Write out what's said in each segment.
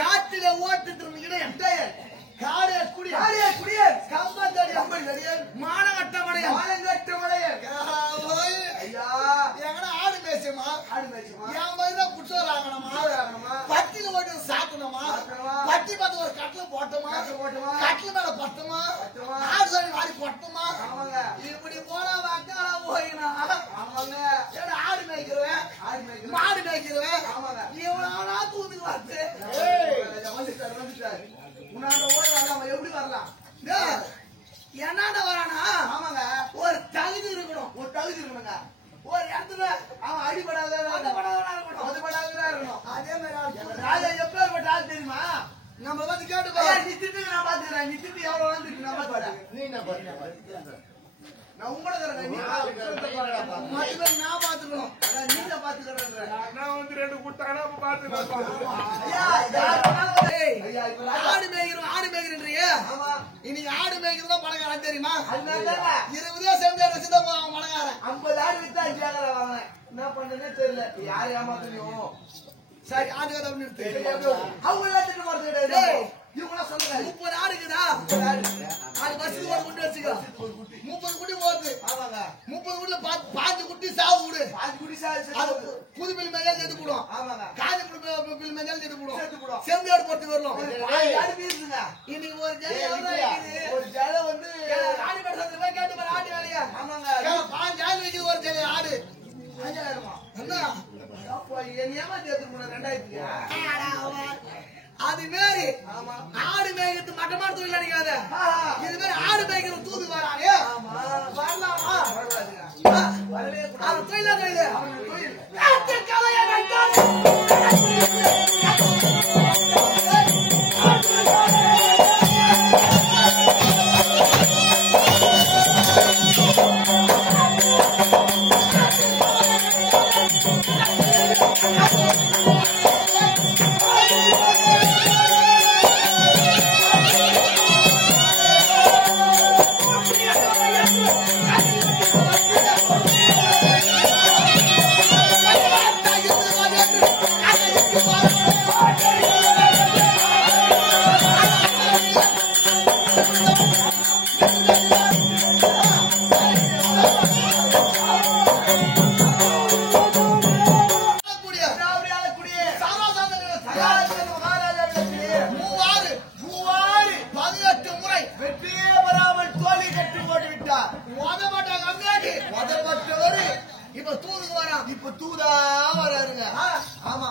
காட்டில ஓட்டுத்திறன் இடையன் காடே குடிய கம்பந்தடி மானகட்டமடைய ஐயா எங்கடா ஆடு மேய்ச்சமா என் வயதா குற்றவாங்கணுமா பட்டில ஓட்டு சாத்தணுமா பட்டி பார்த்து ஒரு கட்டில போட்டோமா கட்டில மேல பட்டோமா ஆடு சொல்லி வாடி கொட்டோமா இப்படி போனா வாக்காளா போயினா ஆடு மேய்க்கிறேன் மாடு மேய்க்கிறேன் இவனா தூத்துக்கு வந்து எப்படி வரலாம் என்னடா வரானா ஆமாங்க ஒரு தகுதி இருக்கணும் ஒரு இடத்துல அவன் அடிபடாத இருக்கணும் அதே மாதிரி ராஜா எப்பேற்பட்ட ஆள் தெரியுமா நம்ம வந்து கேட்டு நித்திட்டு நான் பாத்துக்கிறேன் நித்திட்டு எவ்வளவு வந்துருக்கு நான் பாத்துக்கிறேன் நீ நான் உங்களோட நான் பாத்துக்கணும் நீங்க பாத்துக்கிறேன் நான் வந்து ரெண்டு குட்டானா பாத்துக்கிறேன் ஆடு மேய்க்கிறீங்க இன்னைக்கு ஆடு மேய்க்கிறதா பணக்காரன் தெரியுமா 20 செவந்தாயிரம் வச்சுதான் பணக்காரன் 50 ஆடு வித்தா 5 ஏக்கர் வாங்கினேன் என்ன பண்றதுன்னே தெரியல யாரு ஏமாத்தலையும் சரி ஆடு அவங்க எல்லாத்துக்கும் போறது கிடையாது இவங்களாம் சொல்லுங்க 30 ஆடு இருக்குதா ஆடு பஸ்ஸுக்கு ஒரு குட்டி வச்சுக்கோ 30 குட்டி போகுது 30 குட்டில 5 குட்டி சாவு விடு 5 குட்டி சாவு புது பில் மேலே எடுத்து போடும் காது பில் மேலே எடுத்து போடும் செம்பேடு போட்டு வரணும் இன்னைக்கு ஒரு ஜல வந்து ஆடு கட்டத்துல கேட்டு பாரு ஆடு வேலையா 5 ஆடு வைக்குது ஒரு ஜல ஆடு 5000 என்ன அப்போ என்ன ஏமாத்தி எடுத்து போன 2000 அது மாரி ஆடு மேய்க்கிறது மட்டமான தொழில் நினைக்காத இது மாதிரி ஆடு மேய்க்கிறது தூது வரானே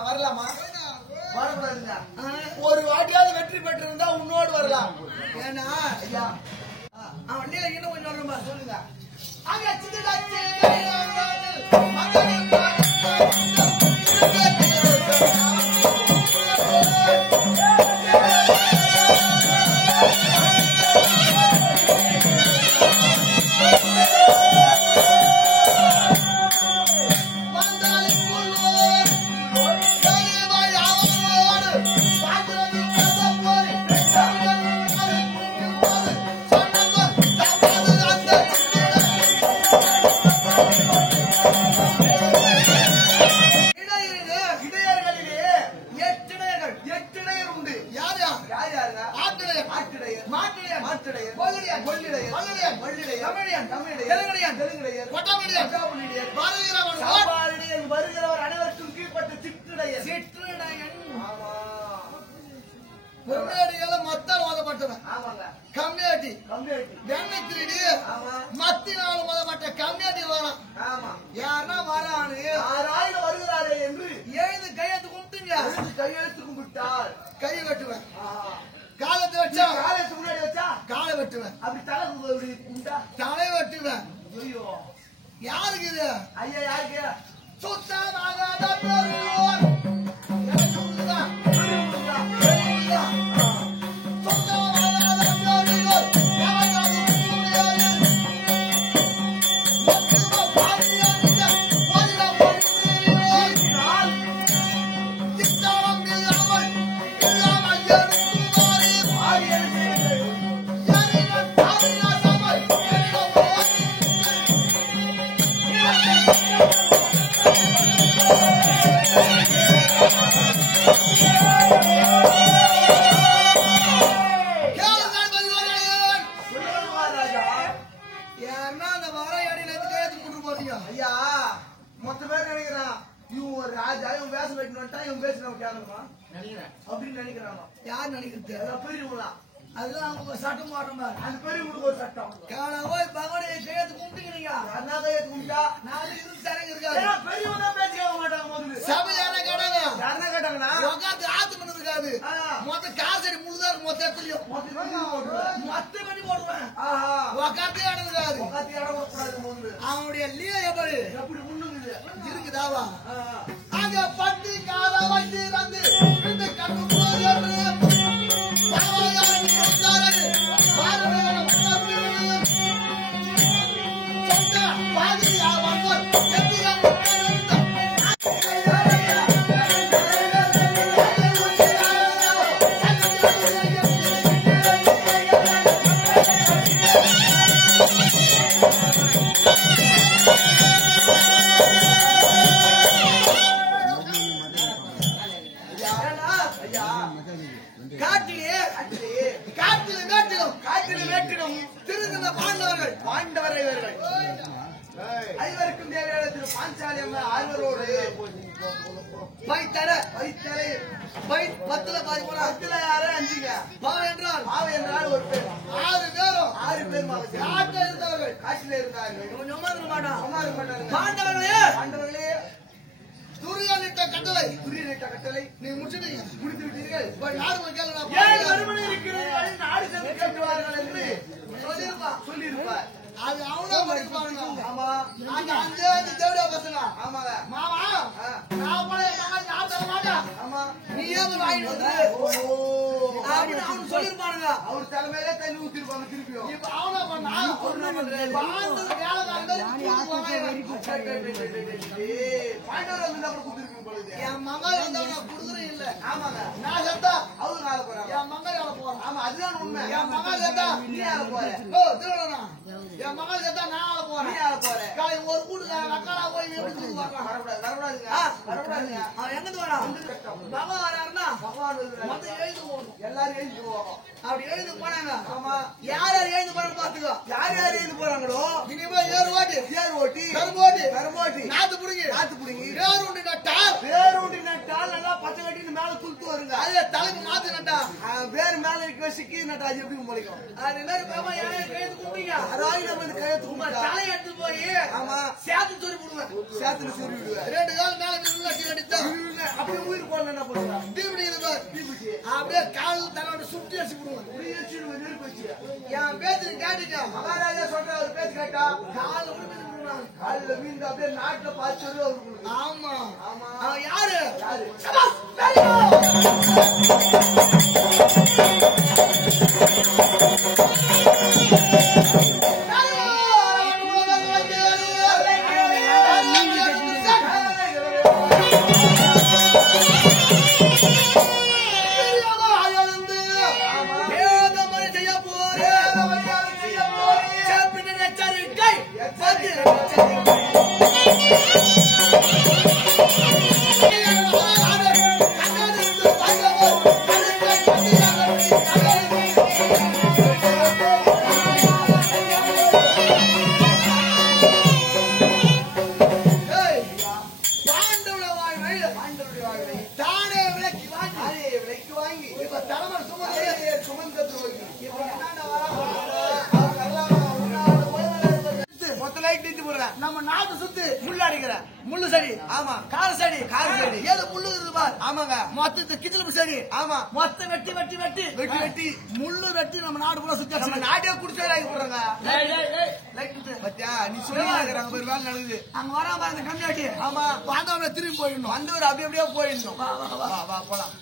வரலாமா தொழில் ஒரு வாட்டியாவது வெற்றி பெற்றிருந்தா உன்னோடு வரலாம் ஏன்னா அவன் இன்னும் கொஞ்சம் சொல்லுங்க வருகிறவர் அனைவருக்கும் கீழ்பட்ட சிற்றுடையன் மொத்தம் மோதப்பட்டவன் கம்யூனிட்டி வெண்ணெய் திருடி மத்தினாலும் மோதப்பட்ட கம்யூனிட்டி வரான் யாருன்னா வரானு 6000 வருகிறாரே என்று எழுந்து கையெழுத்து கும்பிட்டுங்க கையெழுத்து கும்பிட்டார் கை வெட்டுவேன் காலத்தை வச்சா காலத்துக்கு முன்னாடி வச்சா காலை வெட்டுவேன் அப்படி தலை வெட்டுவேன் ஐயோ யாருக்கு இது ஐயா யாருக்கு சுத்தமாக Yeah. நினைக்கிறீங்க ஐயா மொத்த பேர் நினைக்கிறான் இவன் ஒரு ராஜா இவன் வேஷம் கட்டணும்ட்டா இவன் பேசி நம்ம கேட்கணுமா நினைக்கிறேன் அப்படின்னு நினைக்கிறாங்க யார் நினைக்கிறது அதான் பெரியவங்களா அதெல்லாம் அவங்க சட்டம் போடுற அந்த பெரியவங்களுக்கு ஒரு சட்டம் போய் பகவானை கையெழுத்து கும்பிட்டுக்கிறீங்க அண்ணா கையெழுத்து கும்பிட்டா நாலு இருந்து சடங்கு இருக்காது பெரியவங்க பேசி கேட்க மாட்டாங்க முதல்ல சபை யாரா கேட்டாங்க யாரா கேட்டாங்கன்னா உட்காந்து ஆத்து பண்ணது இருக்காது மொத்த காசடி முழுதான் மொத்த இடத்துலயும் மொத்த பண்ணி போடுவேன் உட்காந்து இடம் இருக்காது உட்காந்து இடம் போடக்கூடாது முதல்ல அவனுடைய லீவ் எப்படி முன்னுங்குது இருக்குதாவா அங்க பட்டு கால வண்டி வந்து இந்த கண்ணு ஐவருக்கும் தேவையான திரு பாஞ்சாலி அம்மா ஆழ்வரோடு பத்துல பாதி போல பத்துல யாரு அஞ்சுங்க பாவ என்றால் ஒரு பேர் 6 பேர் காட்டில இருந்தார்கள் கொஞ்சம் மாட்டாங்க பாண்டவர்களே துரியனிட்ட கட்டளை நீ முடிச்சு விட்டீர்கள் நாடு இருக்கிறீர்கள் நாடு சென்று கேட்டுவார்கள் என்று சொல்லியிருப்பார் அது அவனா படிப்பாங்க ஆமா அந்த அஞ்சு தேவடா பசங்க ஆமாங்க மாமா நான் போல நான் தர மாட்டேன் ஆமா நீ ஏன் வாங்கிட்டு வந்து அப்படி அவன் சொல்லிருப்பானுங்க அவர் தலைமையில தண்ணி ஊத்திருப்பாங்க திருப்பியும் இப்ப அவனா பண்ணா அவர் என்ன பண்றாரு பாண்டு பாண்டவர் வந்து அப்புறம் குடுத்துருப்பீங்க பொழுது என் மகள் வந்தவன குடுக்குறே இல்ல ஆமாங்க நான் செத்தா அவரு நாள போறேன் என் மகள் நாள போறேன் ஆமா அதுதான் உண்மை என் மகள் செத்தா நீ நாள போற ஓ திருவண்ணா என் மகள் செத்தா நான் நாள போறேன் நீ நாள போற காலை ஒரு கூடுங்க அக்காடா போய் எப்படி வரக்கூடாதுங்க அவன் எங்க வரா பகவான் வராருன்னா பகவான் வந்து எழுந்து போகணும் எல்லாரும் எழுந்து போவாங்க அப்படி எழுந்து போனாங்க ஆமா யார் எழுந்து போறாங்க பாத்துக்கோ யார் எழுந்து போறாங்களோ இனிமே ஏறு ஓட்டி கரும்போட்டி நாத்து புடுங்கி வேறு உண்டி நட்டால் நல்லா பச்சை கட்டி மேல துளுத்து வருங்க அதுல தலைக்கு மாத்து நட்டா வேறு மேல இருக்க சிக்கி நட்டா அது எப்படி முளைக்கும் அது மாதிரி பாமா கையெழுத்து கும்பிங்க அதாவது நம்ம இந்த கையெழுத்து கும்பிட்டா தலை எடுத்து போய் ஆமா சேத்து சொல்லி விடுவேன் சேத்துல சொல்லி விடுவேன் 2 கால் மேல நின்று அடித்தா அப்படியே உயிர் போல என்ன பண்ணுவாங்க தீபிடி அப்படியே கால் தன்னோட சுட்டி அடிச்சு விடுவேன் நெருப்பு வச்சு என் பேச்சு கேட்டுக்க மகாராஜா சொல்ற ஒரு பேச்சு கேட்டா கால் காலில் வீண்டு அப்படியே நாட்டுல பாய்ச்சல் ஆமா ஆமா யாரு நம்ம நாட்டு சுத்து முள்ளடிக்கிற முள்ளு சரி ஆமா கார சரி ஏழு முள்ளு இருப்பார் ஆமாங்க மொத்த கிச்சலு சரி ஆமா மொத்த வெட்டி முள்ளு வெட்டி நம்ம நாடு கூட சுத்தி நம்ம நாடே குடிச்சே ஆகி போடுறாங்க பத்தியா நீ சொல்லி அங்க ஒரு வேலை நடக்குது அங்க வராம அந்த கம்மியாட்டி ஆமா வந்தவன திரும்பி போயிடணும் வந்தவர் அப்படியே போயிடணும் வா போலாம்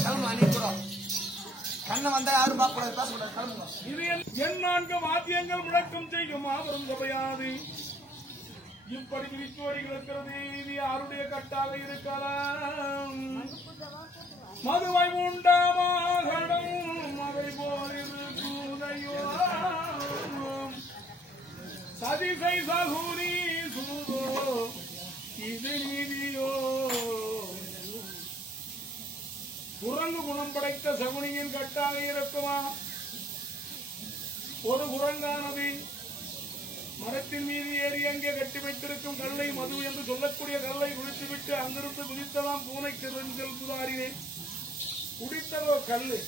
கிளம்புமா நீ கூட கண்ண வந்தா யாரும் பார்க்க கூடாது பேசக்கூடாது கிளம்புங்க இது என் 4 வாத்தியங்கள் முழக்கம் செய்யும் மாபெரும் சபையாது இப்படி விரித்து வருகிறது இது யாருடைய கட்டாக இருக்கலாம் மதுவை உண்டாமாகடம் மதை போலிருக்குதையோ சதிசை சகுனி சூதோ இது நீதியோ குரங்கு குணம் படைத்த சகுனியின் கட்டாக இருக்குமா ஒரு குரங்கானது மரத்தின் மீது ஏறி அங்கே கட்டி வைத்திருக்கும் கல்லை மது என்று சொல்லக்கூடிய கல்லை குடித்துவிட்டு அங்கிருந்து குதித்ததாம் பூனைக்கு ரெஞ்சல் புதாரினே. குடித்ததோ கல்லு,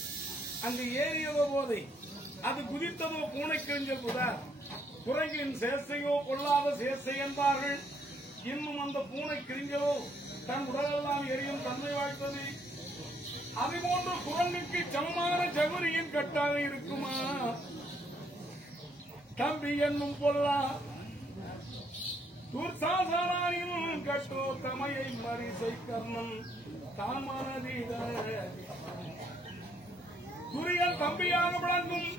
அங்கு ஏறியதோ போதை, அது குதித்ததோ பூனைக்கு ரெஞ்சல் புதார். குரங்கின் சேசையோ கொள்ளாத சேசை என்பார்கள். இன்னும் அந்த பூனை கிரிஞ்சலோ தன் உடலெல்லாம் எரியும் தன்மை வாழ்த்தது. அதுபோன்று குரங்குக்கு சமமான ஜகுரியின் கட்டாக இருக்குமா? தம்பி என்னும் பொல்லா துர்சாசனின் கட்டோ தமையை மரிசை கர்ணன் தாமனதீத துரியன் தம்பியாக விளங்கும்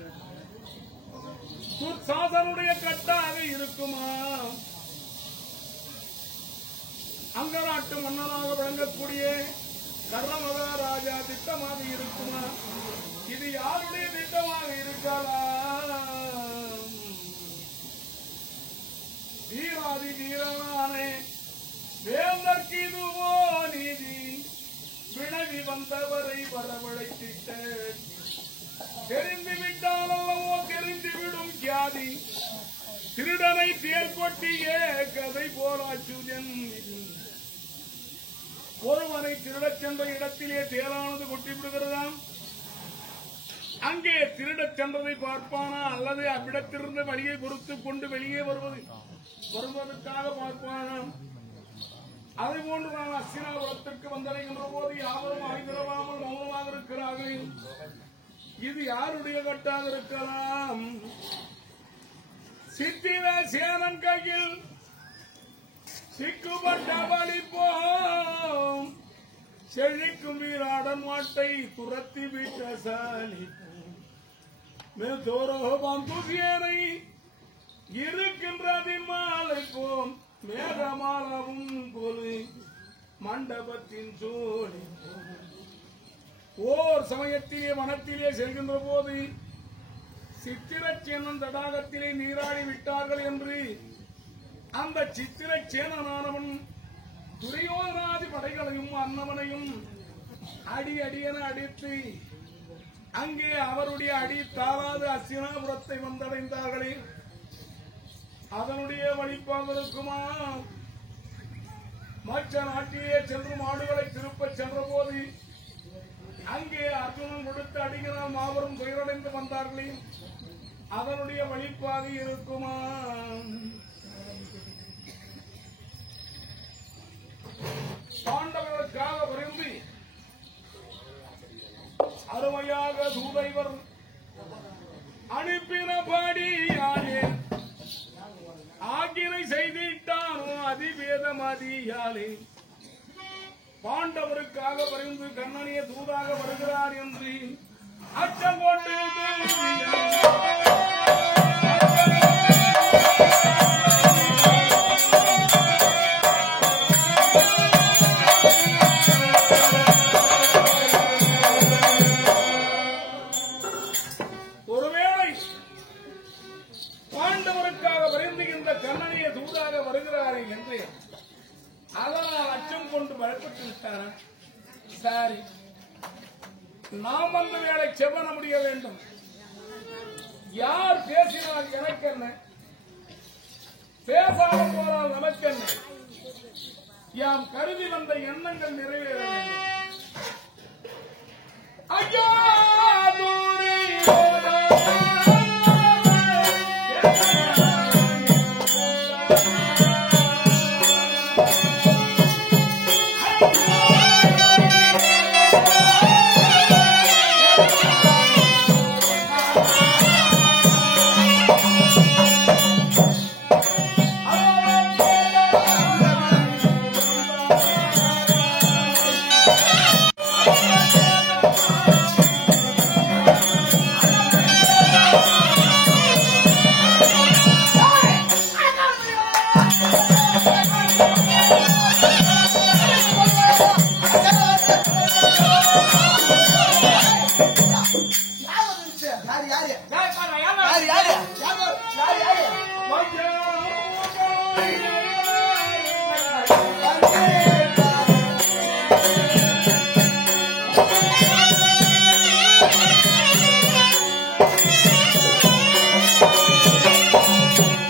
துர்சாசனுடைய கட்டாக இருக்குமா? அங்கநாட்டு மன்னனாக விளங்கக்கூடிய கர்ணமகாராஜா திட்டமாக இருக்குமா? இது யாருடைய திட்டமாக இருக்கலாம்? வீராதி வீரனானே வேந்தற்கு இதுவோ நீதி, வினவி வந்தவரை வரவழைத்திட்ட தெரிந்து விட்டால் அல்லவோ தெரிந்துவிடும் கியாதி. திருடனை தேர் கொட்டிய கதை போராச்சுதன். ஒருவனை திருடச் சென்ற இடத்திலே தேரானது கொட்டிவிடுகிறதாம். அங்கே திருடச் சென்றதை பார்ப்பானா அல்லது அவ்விடத்திலிருந்து வழியை பொறுத்துக் கொண்டு வெளியே வருவதற்காக பார்ப்பானாம். அதை போன்று நான் அஸ்தினாபுரத்திற்கு வந்தடைகின்ற போது யாவரும் ஆய்ந்திரவாமல் மௌனமாக இருக்கிறார்கள். இது யாருடைய கட்டாக இருக்கலாம்? சித்திர சேனன் கையில் சிக்குப்பட்ட வலிப்போம், செழிக்கும் வீராடன் மாட்டை துரத்தி விட்ட சாலி துசியனை இருக்கின்றதின் மாலை போம் மேகமாலவும் போலி மண்டபத்தின் சோழி. ஓர் சமயத்திலே வனத்திலே செல்கின்ற போது சித்திரச்சேனன் தடாகத்திலே நீராடி விட்டார்கள் என்று அந்த சித்திரச்சேனனானவன் துரியோதனாதி படைகளையும் அன்னவனையும் அடியென அடித்து அங்கே அவருடைய அடி தாராது அஸ்தினாபுரத்தை வந்தடைந்தார்களே, அதனுடைய வழிப்பாக இருக்குமா? மற்ற நாட்டிலே சென்று மாடுகளை திருப்பச் சென்ற போது அங்கே அர்ஜுனன் கொடுத்த அடிகளால் மாபெரும் துயரடைந்து வந்தார்களே, அதனுடைய வழிப்பாக இருக்குமா? பாண்டவர்களுக்காக விரும்பி அருமையாக சூதைவர் அனுப்பினபடி யாரே ஆக்கினை செய்திட்டானோ அதிவேதமதியாலே பாண்டவருக்காக விரும்பி கண்ணனிய தூதாக வருகிறார் என்று அச்சம் கொண்டு சரி, நாம் வந்த வேலை செவன முடிய வேண்டும். யார் பேசினால் எனக்கு என்ன, பேசாமல் போனால் நமக்கு என்ன? யாம் கருதி வந்த எண்ணங்கள் நிறைவேற வேண்டும். ஐயா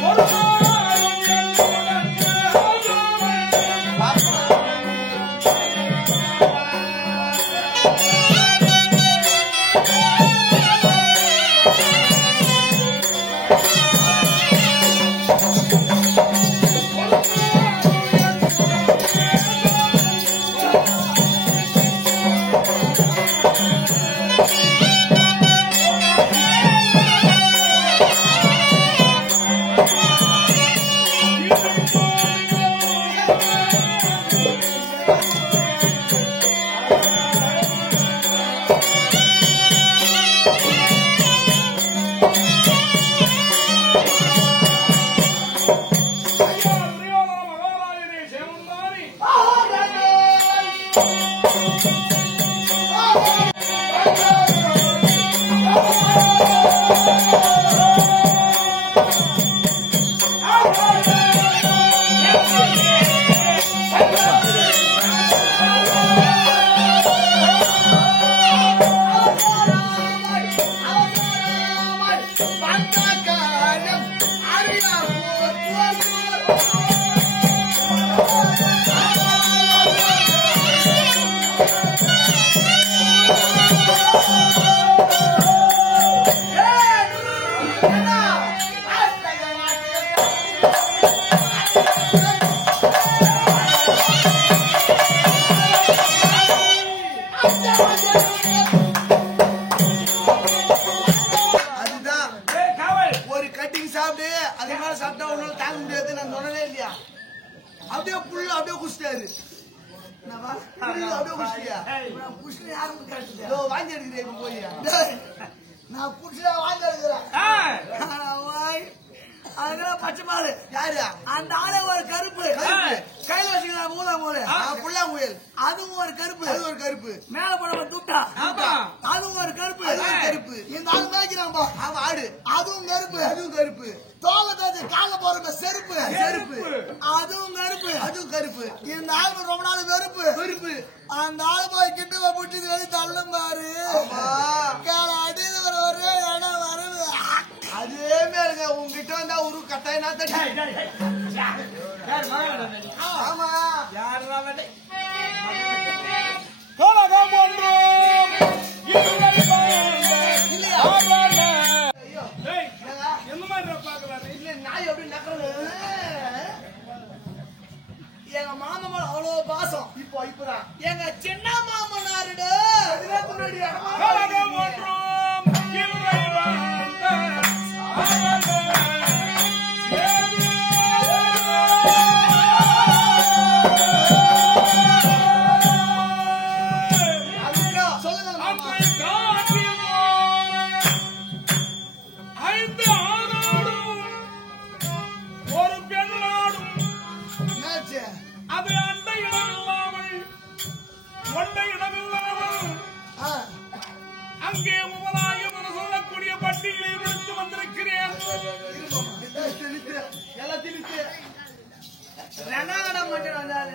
ஒரு அப்படியே புள்ள அப்படியே குடிச்சிட்டாரு. அப்படியே குடிச்சிட்டியா? புஷ்ணு யாரும் கேட்டுது இதோ வாங்கி எடுக்கிறேன் போய். நான் புடிச்சா வாங்கி எடுக்கிறேன். அதுக்கெல்லாம் பச்சை பாலு யாரு? அந்த ஆளே ஒரு கருப்பு கையில வச்சுக்கிறான் ஊதா போல புல்லாங்குயல். அதுவும் ஒரு கருப்பு அது ஒரு கருப்பு. மேல போன தூட்டா அதுவும் ஒரு கருப்பு அது ஒரு கருப்பு. இந்த ஆள் மேய்க்கிறான்பா. அவன் ஆடு. அதுவும் கருப்பு. அதுவும் கருப்பு. தோலை தாச்சு கால போற செருப்பு. செருப்பு. அதுவும் கருப்பு. அதுவும் கருப்பு. இந்த ஆள் ரொம்ப நாள் வெறுப்பு வெறுப்பு. அந்த ஆள் போய் கிட்ட புடிச்சு வெளியே தள்ளும் பாரு அடியில் ஒரு ஒரே இடம் வருது. அதே மேலுங்க உங்ககிட்ட வந்தா ஒரு கட்டாயம் தட்டி. ஆமா கழகம் ஒன்றும் என்ன மாதிரி பாக்குறாரு? இல்ல நாய் எப்படி நக்கறது? எங்க மாமன் அவ்வளவு பாசம். இப்பதான் எங்க சின்ன மாமனாருடு கழகம் ஒன்றும் இல்லை வாழ்ந்த சொல்லுங்க மாமா. அன்றை காட்டில் ஐந்து ஆணாடும் ஒரு பெண்ணாடும் என்னாச்சு? அது அண்டை இடமில்லாமல் ஒன்றை இடமில்லாமல் ஆ, அங்கே முகலாயம் என சொல்லக்கூடிய பட்டியலை விடுத்து வந்திருக்கிறேன். எல்லாம் திணித்து. ரெண்டாம் மட்டும் வந்தாரு.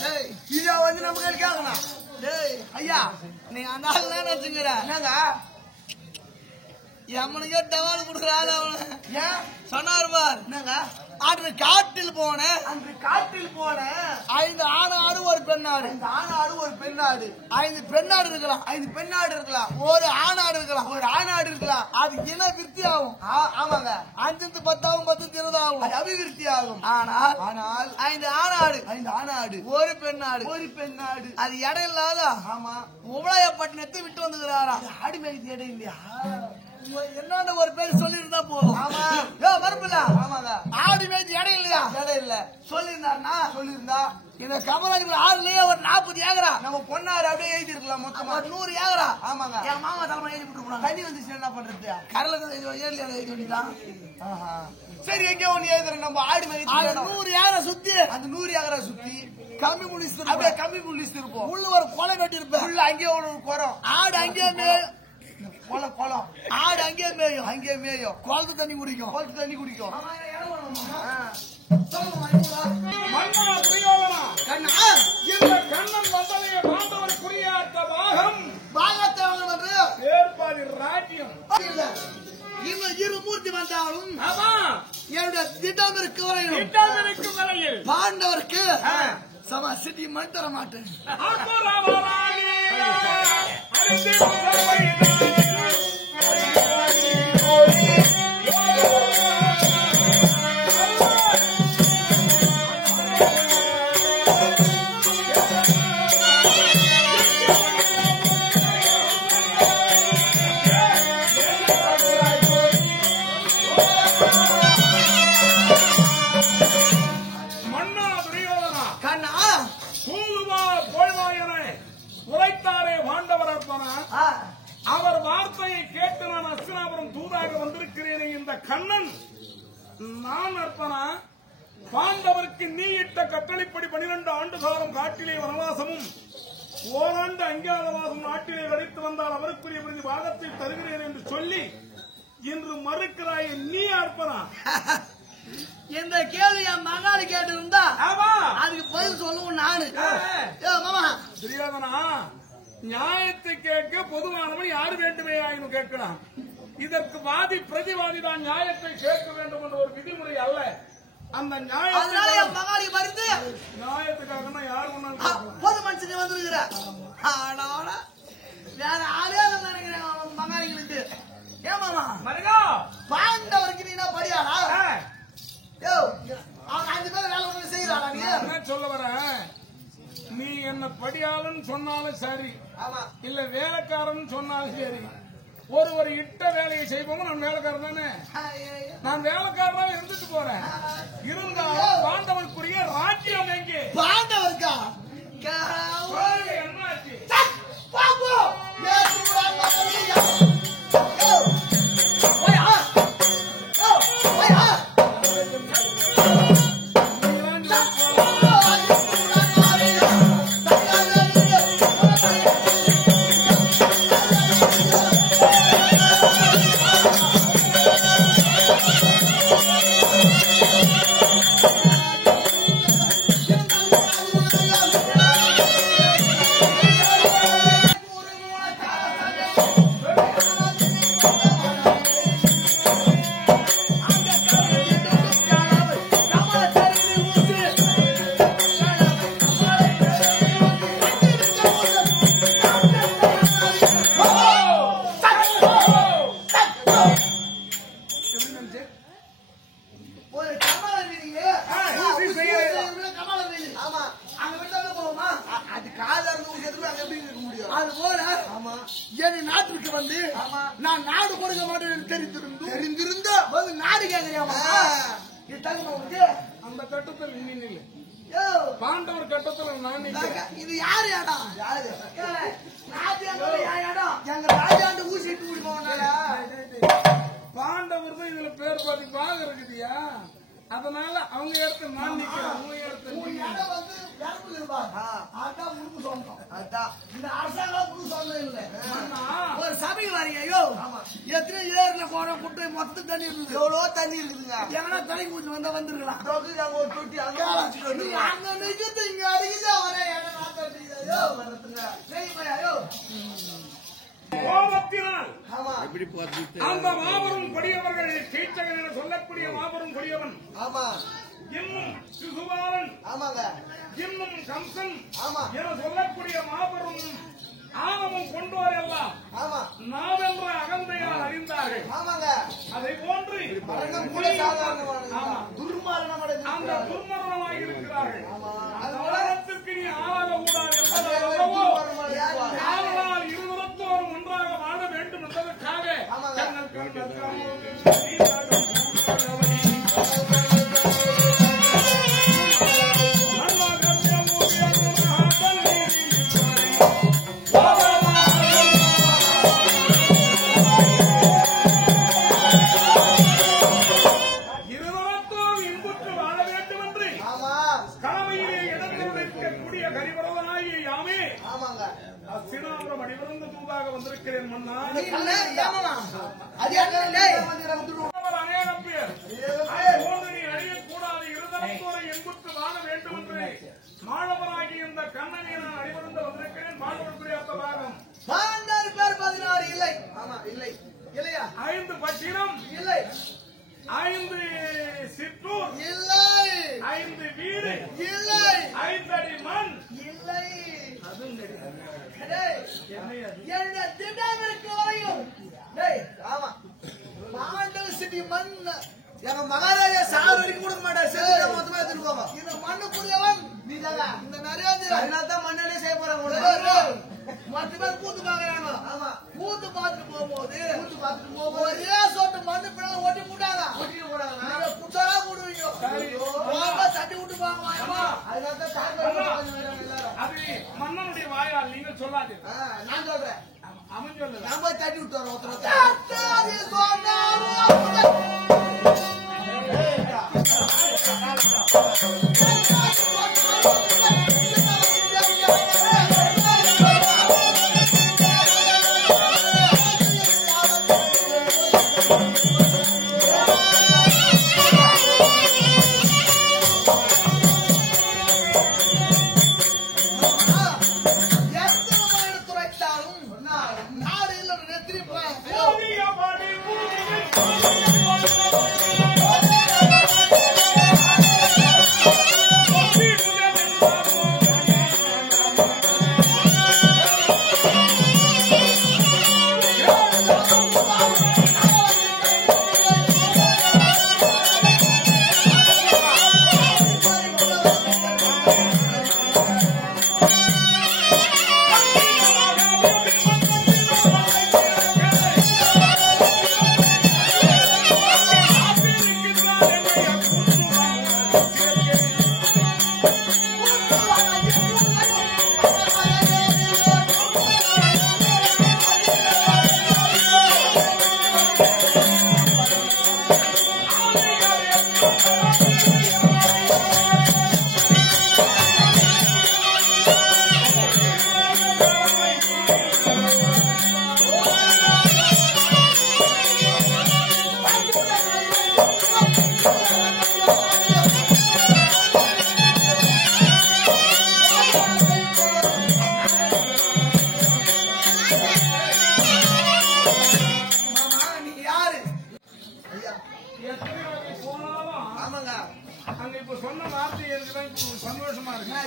டேய், இத வந்து நம்ம கேட்கலாம். டேய் ஐயா நீங்க அந்த ஆள் நினைச்சுங்கிற என்னங்க? எம்மனுக்கே டவால் கொடுக்குறாரு அவனு. ஏன்? சொன்னாரு பார் என்னங்க? அன்று காட்டில் போனேன் அன்று காட்டில் போன 5 ஆடு ஒரு பெண்ணாடு. இந்த ஆணாடு ஒரு பெண்ணாடு. 5 பெண்ணாடு இருக்கலாம். 5 பெண்ணாடு இருக்கலாம். ஒரு ஆணாடு இருக்கலாம். ஒரு ஆணாடு இருக்கலாம். அது இன விருத்தி ஆகும். ஆமாங்க. 5 10 ஆகும் 10 20 ஆகும். அது அபிவிருத்தி ஆகும். ஆனால் ஆனால் 5 ஆணாடு 5 ஆணாடு ஒரு பெண்ணாடு. ஒரு பெண்ணாடு. அது இடம் இல்லாத ஆமா. உபலாயப்பட்டினத்தை விட்டு வந்துக்கிறாரா. ஆடு மேய்க்கு இடம் இல்லையா? என்னன்னு ஒரு பேர் சொல்லிருந்தா போதும். ஆமா. வரப்பில்ல ஆமாங்க. ஆடு மேய்ச்சி இடம் இல்லையா இடம் இல்ல சொல்லியிருந்தாருன்னா சொல்லியிருந்தா இந்த கமலாஜி ஆறுலயே ஒரு 40 ஏக்கரா நம்ம பொண்ணாரு அப்படியே எழுதி இருக்கலாம் மொத்தமா. ஒரு 100 ஏக்கரா. ஆமாங்க. என் மாமா தலைமை எழுதி விட்டு போனாங்க. தண்ணி வந்துச்சு என்ன பண்றது? கடலுக்கு ஏழு எழுதி விட்டுதான். ஆஹா. சரி எங்க ஒண்ணு எழுதுறோம் நம்ம ஆடு மேய்ச்சி 100 ஏக்கரா சுத்தி அந்த 100 ஏக்கரா சுத்தி கம்மி முடிச்சு அப்படியே கம்மி புள்ளிச்சு இருப்போம். உள்ள ஒரு கொலை வெட்டி இருப்பேன். உள்ள அங்கேயே ஒரு குறம். ஆடு அங்கேயே மேயும். குளம் ஆடு அங்கேயே மேயும். அங்கேயே மேயும். குளத்து தண்ணி குடிக்கும். குளத்து தண்ணி குடிக்கும். மன்னனா துரியோதனா கண்ணா இந்த கண்ணன் வந்ததைய பாண்டவர் குறியாட்ட பாகம் பாகத்தை வந்து ஏற்பாடு ராஜ்யம். இவன் இருமூர்த்தி வந்தாலும் ஆமா என்னுடைய திட்டம் இருக்கு வரையும் இட்டாமனுக்கு வரையில் பாண்டவருக்கு சம சிட்டி மண் தர மாட்டேன். அக்குரவராணி அரிசி புகழ்வையினார் மன்னா துரியோதனா கண்ணா சூதுவா போய்வா என உரைத்தாரே பாண்டவர் அர்ப்பணா. அவர் வார்த்தையை கேட்டு நான் அஸ்தினாபுரம் தூதாக வந்திருக்கிறேனே இந்த கண்ணன் நான் அர்ப்பணா. பாண்டவருக்கு நீ இட்ட கட்டளைப்படி 12 ஆண்டு காலம் காட்டிலே வனவாசமும் ஓராண்டு அஞ்ஞாதவாசம் நாட்டிலே வடித்து வந்தால் அவருக்குரிய பிரதி பாகத்தை தருகிறேன் என்று சொல்லி இன்று மறுக்கிறாய் நீ அர்ப்பணா. இந்த கேள்வி என் மகாளி கேட்டு இருந்தா ஆமா அதுக்கு பதில் சொல்லுவோம் நானு. மாமா துரியோதனா நியாயத்தை கேட்க பொதுவானவன் யாரு வேண்டுமே ஆயினும் கேட்கலாம். இதற்கு வாதி பிரதிவாதி தான் நியாயத்தை கேட்க வேண்டும் என்ற ஒரு விதிமுறை அல்ல. அந்த அதனால என் மகாளி வருது நியாயத்துக்காக யாரு ஒன்றாலும் பொது மனுஷன் வந்துருக்கிற வேற ஆளே இல்லைன்னு நினைக்கிறேன் அவன் மகாளிகளுக்கு. ஏன் மாமா மருகா பாண்டவருக்கு நீ என்ன படியாடா? அவன் 5 பேர் வேலை ஒண்ணு செய்யறாடா நீ? என்ன சொல்ல வரேன், நீ என்ன படியாளன்னு சொன்னாலும் சரி இல்ல வேலைக்காரன் சொன்னாலும் சரி, ஒருவர் இட்ட வேலையை செய்வோம். நான் வேலைக்காரன் தானே, நான் வேலைக்காரனா இருந்துட்டு போறேன். இருந்தாலும் ஒரு கமலம் வீதியே. கமலம் வீதி. ஆமா. அங்க விட்டு தானே போவோமா? அது காதா இருந்து ஊசியத்துக்கு அங்க எப்படி இருக்க முடியும்? அது போல ஆமா. என் நாட்டுக்கு வந்து ஆமா. நான் நாடு கொடுக்க மாட்டேன்னு தெரிந்திருந்தா வந்து நாடு கேட்கறியாமா? இது தகுமா உனக்கு? அந்த கட்டத்தில் நீ நில்லு. யோ, பாண்டவர் கட்டத்துல நான் நிக்கிறேன். இது யாரு இடம்? யாரு? ராஜாங்க யார் இடம்? எங்க ராஜாண்டு ஊசி இட்டு குடிப்போம்னால பாண்டவர் தான் இதுல பேர் பதிப்பாக இருக்குதுயா. அதனால அவங்க இடத்துல நான் நிக்கிறேன். உங்க இடத்துல நீ நில்லு. இடம் வந்து பெரம்பலூர் இருப்பாங்க. அதான் முழுக்க சொந்தம். அதான் இந்த அரசாங்கம் முழு சொந்தம் இல்லை. அண்ணா, ஒரு சபை வரீங்க. ஐயோ, எத்தனை ஏர்ல போன குட்டை மொத்தம் தண்ணி இருந்தது. எவ்வளவு தண்ணி இருக்குதுங்க. எங்கன்னா தலைக்கு ஊசி வந்தா வந்துருக்கலாம். தொகுதி அங்க ஒரு தொட்டி அங்க வச்சுட்டு நீ வந்து அங்க நிக்கிறது இங்க அடிக்குது அவரே என்ன நாட்டு ஐயோ ஐயோ கோபத்தினால் ஆமா அந்த மாபெரும் கொடியவர்கள் கீச்சகன் என சொல்லக்கூடிய மாபெரும் கொடியவன் ஆமா இன்னும் சிசுபாலன் ஆமாங்க இன்னும் கம்சன் ஆமா என சொல்லக்கூடிய மாபெரும் ஆணவம் கொண்டோர் எல்லாம் ஆமா நாவென்ற அகந்தையால் அறிந்தார்கள். ஆமாங்க அதை போன்று மரணம் கூட சாதாரணமானது ஆமா. துர்மரணம் அந்த துர்மரணமாக இருக்கிறார்கள். ஆமா. அந்த உலகத்திற்கு நீ ஆளாகக்கூடாது என்பதாகவோ ஆனால் இருவரத்தோரும் ஒன்றாக வாழ வேண்டும் என்பதற்காக ஆமாங்க. கண்ணல் கண்ணல் காமோடு நீராடும் கூடாதவனே. இருவரத்தோரும் இன்புற்று வாழ வேண்டும் என்று ஆமா கடமையிலே இடங்களில் இருக்கக்கூடிய கரிவரவனாகிய யாமே ஆமாங்க அசினாபுரம் அடிவருந்த தூதாக வந்திருக்கிறேன் மன்னா. இல்ல ஏமாமா அது அவர் அநேகம் பேர் அதுபோன்று நீ அழியக்கூடாது இருதரத்தோரை எங்குற்று வாழ வேண்டும் என்று மாணவராகி இந்த கண்ணனை நான் அடிவருந்த வந்திருக்கிறேன். மாணவர்களுடைய அத்த பாகம் பாண்டார் பேர் 16 இல்லை. ஆமா இல்லை இல்லையா? 5 பட்டினம் இல்லை 5 சிற்றூர் இல்லை 5 வீடு இல்லை 5 அடி மண் இல்லை. அதுவும் கிடையாது. டேய், என்ன திட்டம் இருக்க வரையும் டேய் ஆமா பாண்டவர் சிட்டி மண் எங்க மகாராஜா சார் வரைக்கும் கொடுக்க மாட்டார் செல்ல மொத்தமா எடுத்துட்டு போங்க இந்த மண்ணுக்குரியவன் நீதாங்க இந்த நரேந்திரன் அதனால தான் மண்ணாலே செய்ய போறாங்க மற்ற பேர் கூத்து பாக்குறாங்க. ஆமா கூத்து பார்த்துட்டு போகும்போது கூத்து பார்த்துட்டு போகும்போது ஒரே சொட்டு மண்ணு பின்னால ஓட்டி போட்டாங்க. ஒட்டிட்டு போறாங்க நீங்க குச்சாரா போடுவீங்க. வாங்க, தட்டி விட்டு போங்க வாயம்மா. அதனால தான் சார் எல்லாரும் அது மன்னனுடைய வாயால் நீங்கள் சொல்லாது. நான் சொல்றேன் அவன் சொல்லல. நான் போய் தட்டி விட்டு வரேன் ஒருத்தர் தட்டாதி சொன்னாலும் ஓடிய படி பூமி சொன்ன வார்த்தை எனக்கு தான் சந்தோஷமா இருக்கு.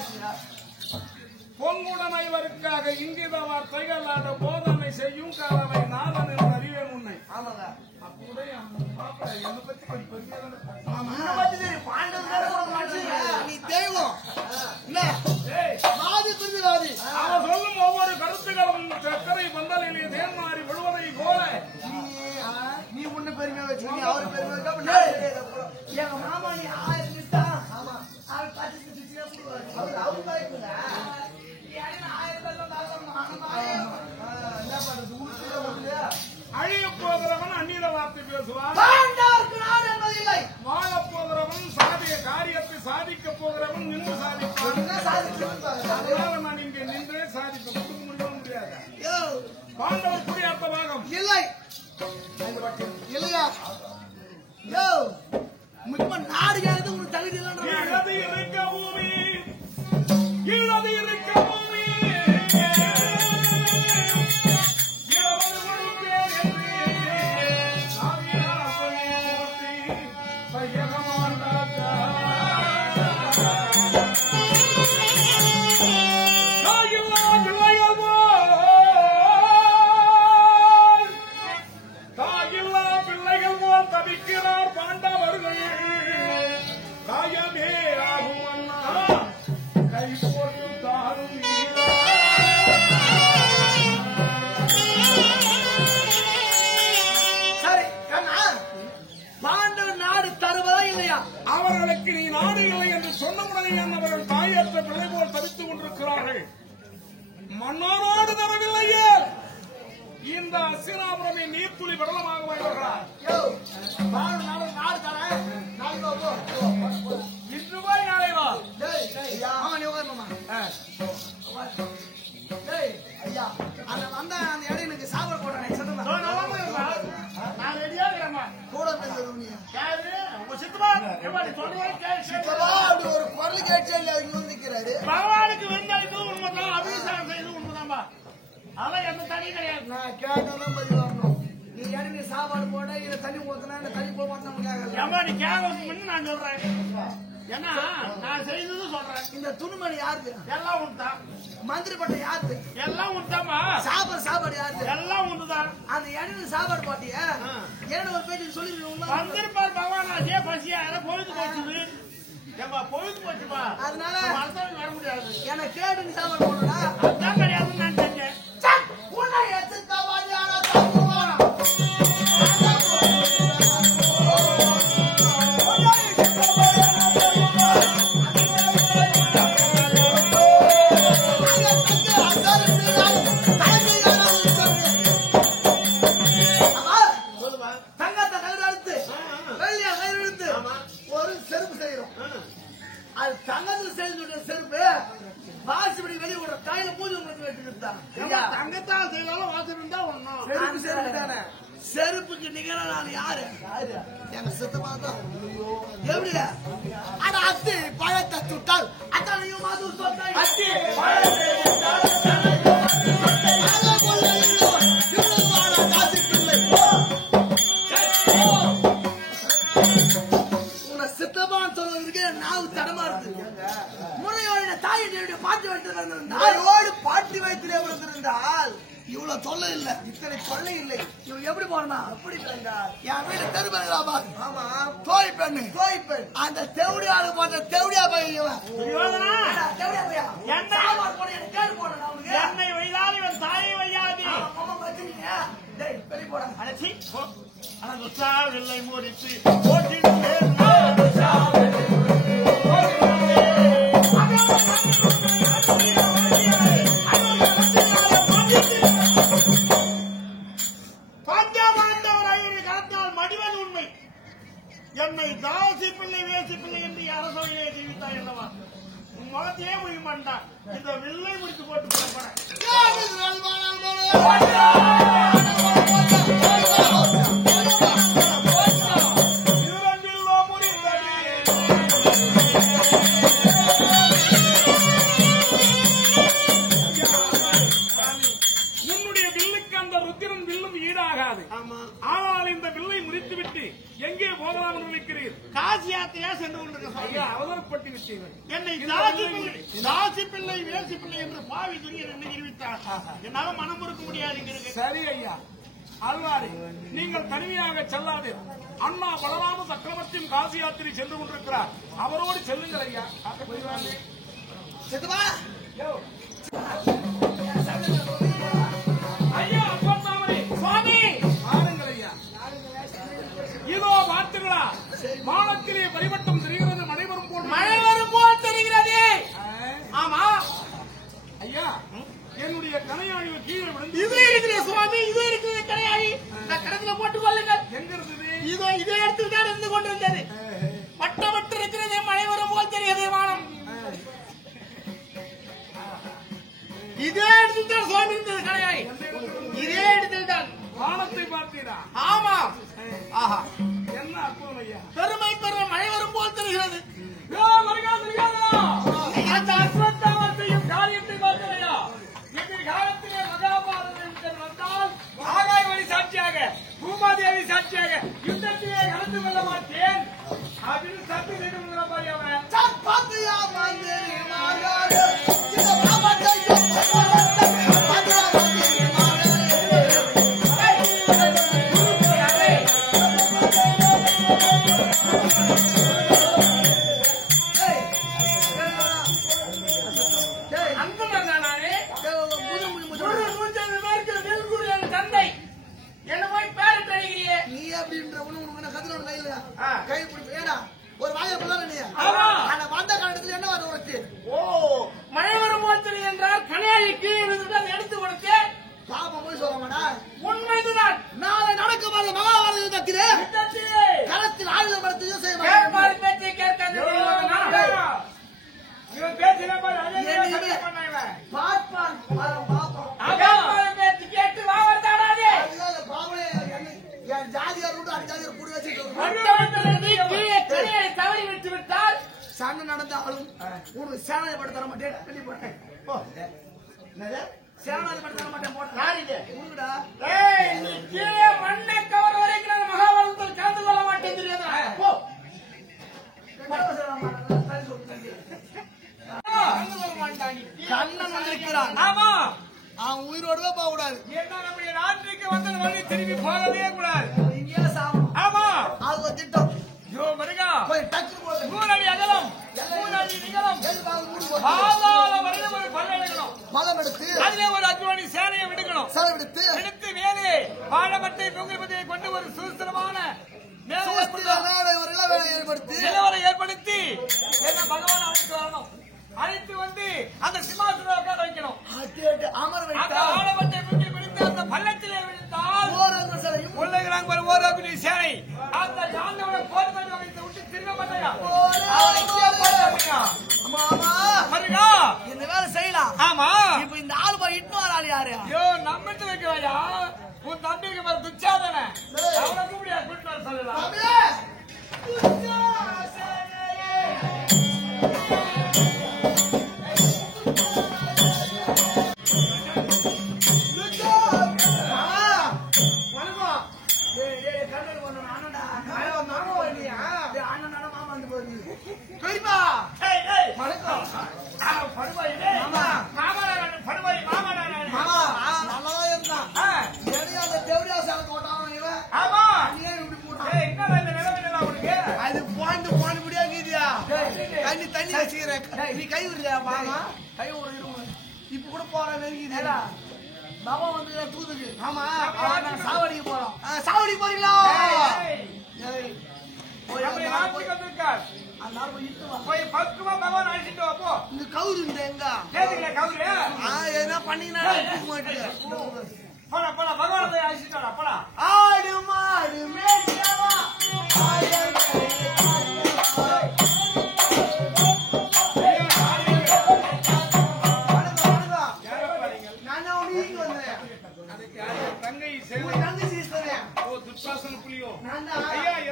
பொங்குடனைவருக்காக இங்கித வார்த்தைகள் ஆட போதனை செய்யும் காலனை நாதன் என்று அறிவேன் உன்னை. ஆமாங்க. அப்படியே என்னை பத்தி கொஞ்சம் பெருமையா நீ தெய்வம் என்ன ஏய், வாதி பிரிவாதி அவன் சொல்லும் ஒவ்வொரு கருத்துக்களும் சர்க்கரை பந்தலிலே தேன்மாறி விழுவதை போல நீ உன்னை பெருமையா வச்சு நீ அவரு பெருமை வச்சா எங்க மாமா நீ 1000 நிமிஷா ஆமா அவர் 10 நிமிஷம் அவர் அவர் பாய்க்குங்க என்ன பண்றது ஊருக்கு ஓடுறியா அழிய போகிறவன் அந்நிய வார்த்தை பேசுவான். பாண்டாருக்கு நாடு என்பதில்லை வாழ போகிறவன் சாதிய காரியத்தை சாதிக்க போகிறவன் நின்று சாதிப்பான். என்ன சாதிச்சிருப்பாங்க அதனால நான் இங்கே நின்றே சாதிப்பேன். கொடுக்க முடியும் முடியாது. யோ பாண்டவர் குடியாத்த பாகம் இல்லை இல்லையா யோ முக்கியமா நாடு கேட்கறது உங்களுக்கு தகுதி இல்லைன்ற இடது இருக்க பூமி இடது இருக்க பூமி இரவது கொடுப்பேன் என்று சாமியாரை போற்றி பையகமாண்டாத்தா. தாயில்லா பிள்ளைகள் போல் தாயில்லா பிள்ளைகள் போல் தவிக்கிறார் பாண்டவர்கள். தாயமே ஆகும் அண்ணா கை போட்டு தாரும் நீரா. சரி கண்ணா பாண்டவர் நாடு தருவதா இல்லையா அவர்களுக்கு நீ நாடு இல்லை என்று சொன்னவுடனே அவர்கள் தாயற்ற பிள்ளை போல் தவித்துக் கொண்டிருக்கிறார்கள். மன்னரோடு தரவில்லையே இந்த அசிராபுரமே நீர்த்துளி படலமாக வருகிறார். யோ பாண்டவர் நாடு தரேன் நாளைக்கு போ இன்று போய் நாளை வா. டேய் ஐயா ஆமா நீ உட்காருமா டேய் ஐயா அந்த வந்த அந்த இடம் எனக்கு சாப்பாடு போடுறேன் சொல்லுங்க நான் ரெடியா இருக்கிறேன். கூட பேசுறது நீ சித்தமா எப்படி சொல்லுவாரு சித்தப்பா, அப்படி ஒரு குரல் கேட்டே இல்ல இங்க வந்து நிக்கிறாரு பகவானுக்கு விருந்தளித்து உண்மைதான், அபிஷேகம் செய்து உண்மைதான்பா. அதெல்லாம் எந்த தனி கிடையாது. நான் கேட்டாதான் பதில் வரணும் நீ இடம் நீ சாப்பாடு போட இல்ல தண்ணி ஊத்தினா இந்த தண்ணி போக மாட்டோம் கேட்கல ஏமா நீ கேட்கறதுக்கு முன்ன நான் சொல்றேன். ஏன்னா நான் செய்தது சொல்றேன். இந்த துணிமணி யாருக்கு எல்லாம் உண்டுதான், மந்திரி பட்டம் யாருக்கு எல்லாம் உண்டுதாம்மா, சாப்பாடு யாருக்கு எல்லாம் உண்டுதான். அந்த இடம் சாப்பாடு பாட்டிய ஏன்னா ஒரு பேச்சு சொல்லிருக்கீங்க வந்திருப்பார் பகவான், அதே பசியா பொழுது போச்சுது. ஏமா பொழுது போச்சுமா, அதனால மனசாக வர முடியாது. எனக்கு கேட்டு நீ சாப்பாடு போடா அதுதான் கிடையாதுன்னு நான் செஞ்சேன். உன்னை எதிர்த்தவான் யாரா தப்புவானா தங்கத்தை கழுத்து வெள்ளியா கழுத்து ஒரு செருப்பு செய்யறோம் அது தங்கத்தில் செய்து செருப்பு வாசிப்படி வெளியே விடுற கையில பூஜை பண்ணி வச்சுக்கிட்டாங்க தங்கத்தால் செய்தாலும் வாசல் இருந்தா ஒண்ணும். செருப்பு செருப்பு தானே செருப்புக்கு நிகர நான் யாரு எங்க சித்தமா தான் எப்படி ஆனா அத்து பழத்தை சுட்டால் அத்தனையும் அது சொன்னாய் அத்தி பழத்தை சுட்டால் உன சித்தமான்னு சொல்வதற்கு நாவு தடமா இருக்கு முறையோட தாயினுடைய பாட்டி வைத்திருந்தால் பாட்டி வைத்திலே வந்திருந்தால் இவ்வளவு தொல்லை இல்ல இத்தனை தொல்லை இல்லை இவன் எப்படி போனா அப்படி என் வீடு தெருமலாமா ஆமா தோய் பெண் அந்த தெவுடியாளு போன்ற தெவுடியா பையன் தெவுடியா பையா என்னை வைதால் இவன் தாயை வையாது. வெளி போட அடச்சி ஆனால் உற்சாவில்லை மூடித்து போட்டிடுவேன். பஞ்சபாண்டவர் ஐவரை கலத்தால் மடிவது உண்மை. என்னை தாசி பிள்ளை வேசி பிள்ளை என்று அரசவையிலே ஜீவித்தாய் அல்லவா, உன் முகத்தையே முடிய மாட்டான். இந்த வில்லை முடித்து போட்டு போறேன். உன்னுடைய வில்லுக்கு அந்த ருத்திரன் வில்லும் ஈடாகாது. ஆனால் இந்த வில்லை முறித்துவிட்டு எங்கே போகலாம் என்று நிற்கிறீர்? காசி யாத்திரையா சென்று கொண்டிருக்க ஐயா அவதற்ப உட்பட்டு விட்டீர்கள். என்னை தாசி பிள்ளை வேசி பிள்ளை என்று பாவி துரியன் என்னை நிரூபித்தார். என்னால மனம் பொறுக்க முடியாது. சரி ஐயா, ஆழ்வாரே, நீங்கள் தனிமையாக செல்லாது. அண்ணா பலராம சக்கரவர்த்தியும் காசி யாத்திரை சென்று கொண்டிருக்கிறார். அவரோடு செல்லுங்கள் ஐயா. சித்தப்பா ஐயா அப்பத்தாமரை சுவாமி பாருங்கள் ஐயா. இதோ பார்த்தீர்களா, வானத்திலே பரிவட்டம் தெரிகிறது, மழை வரும் போல் தெரிகிறது. ஆமா ஐயா, என்னுடைய கணையாழி கீழே விழுந்து இது இருக்குது சுவாமி, இது இருக்குது கரையாழி. இந்த கடத்துல போட்டுக் கொள்ளுங்கள். எங்க இருந்தது? இதோ இதே இடத்துல தான் இருந்து கொண்டிருந்தது. வட்டமட்டு இருக்கிறது, மழை வரும் போல் தெரியாது வானம். இதே இடத்தில் தான் சுவாமி இருந்தது கரையாழி. இதே இடத்தில் தான் வானத்தை பார்த்தீரா? ஆமா. ஆஹா, என்ன அற்புதம் ஐயா. பெருமை பெருமை மழை வரும் போல் தெரிகிறது. அந்த அஸ்வத்தாமர் செய்யும் காரியத்தை பார்த்தலையா? எதிர்காலத்திலே மகாபாரதம் வந்தால் ஆகாய வழி சாட்சியாக, பூமாதேவி சாட்சியாக யுத்தத்திலே கலந்து கொள்ள மாட்டேன் அப்படின்னு சத்து செய்து கொள்கிறார் அவன். சப்பாத்தியா மந்திரி மாகாடு இந்த பாபாத்தையும் கை பிடிச்சு ஏடா ஒரு வாயை பிள்ளை நீ அந்த வந்த காலத்துல என்ன வரும் உனக்கு? ஓ, மழை வரும் போல் தெரியும் என்றால் கனையாழி கீழே விழுந்துதான் எடுத்து கொடுத்தேன். பாப்பா போய் சொல்ல மாட்டா. உண்மைதுதான். நாளை நடக்கும் போது மகாபாரத யுத்தத்திலே யுத்தத்திலே களத்தில் ஆயுத படத்தையும் செய்ய கேட்பார் பேச்சை கேட்காது. இவன் பேசின பாரு, அதே மாட்டேன். பண்ண இவன். பார்ப்பான் பாப்போம். கேட்பார் பேச்சு கேட்டு வாவர் தாடாதே. அதுதான் பாவனே என் ஜாதியார் விட்டு அந்த ஜாதியார் கூடி வச்சுட்டு கீழே கனையாழி தவறி விட்டு விட்டால் சண்டை நடந்தாலும் உனக்கு சேனாதி படம் தர மாட்டேன் சொல்லி போட்டேன். சேனாதி படம் தர மாட்டேன் போட்டேன். யாரிது? உனக்குடா ஏய், நீ கீழே மண்ணை கவர் வரைக்கும் நான் மகாபாரதத்தில் கலந்து கொள்ள மாட்டேன் தெரியாதா? போ. கண்ணன் வந்திருக்கிறான். ஆமா, அவன் உயிரோடவே போக கூடாது. என்ன நம்முடைய நாட்டுக்கு வந்த வழி திரும்பி போகவே கூடாது. இங்கேயே சாகும். ஆமா, அது ஒரு திட்டம். யோ மருகா, போய் டக்கு போது 3 அடி அகலம், 3 அடி நீளம், மூடி போட்டு பாதாள வரையிலும் ஒரு பல்ல எடுக்கணும். பலம் எடுத்து அதிலே ஒரு 5 அடி சேனையை விடுக்கணும். சரம் எடுத்து எடுத்து மேலே வாழமட்டை பொங்கல்பதியை கொண்டு ஒரு சுதந்திரமான வேலை ஏற்படுத்தி நிலவரை ஏற்படுத்தி என்ன பகவான் அழைத்து வரணும். அழைத்து வந்து அந்த சிம்மாசனம் உட்கார வைக்கணும். அமர அந்த வைத்தால் வாழமட்டை பொங்கல் பிடித்து அந்த பள்ளத்திலே விழுந்தால் ஓரங்கள் சிலையும் உள்ளகிறாங்க ஒரு ஓரகுடி சேனை அந்த ஆண்டவனை போர் பண்ணி வைத்து விட்டு திரும்ப மாட்டாயா? மாமா மருகா, இந்த வேலை செய்யலாம். ஆமா, இப்ப இந்த ஆள் போய் இட்டு வராள் யாரு? ஐயோ நம்பிட்டு வைக்கிறாயா? உன் தம்பிக்கு மாதிரி துச்சாதன அவனை கூப்பிடியா கூட்டு வர சொல்லலாம். தண்ணி வச்சுக்கிறேன். நீ கை விடுறியா மாமா? கை விடு. இப்ப கூட போற நெருங்கிதா பாபா வந்து தூதுக்கு. ஆமா, சாவடிக்கு போறோம். சாவடிக்கு போறீங்களா? இந்த கவுரு இந்த எங்க என்ன பண்ணீங்கன்னா ஆடு மாடு மேய்ச்சவா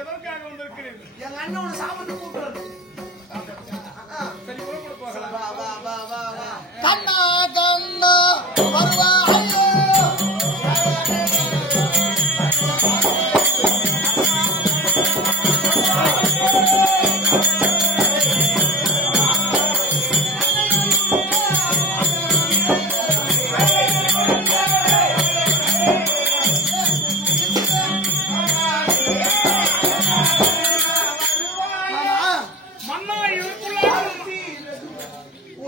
எதற்காக வந்திருக்கிறீர்கள்? எங்க அண்ணனோட சாப்பிட்டு கூப்பிடுறது. கண்ணா கண்ணா வருவாயோ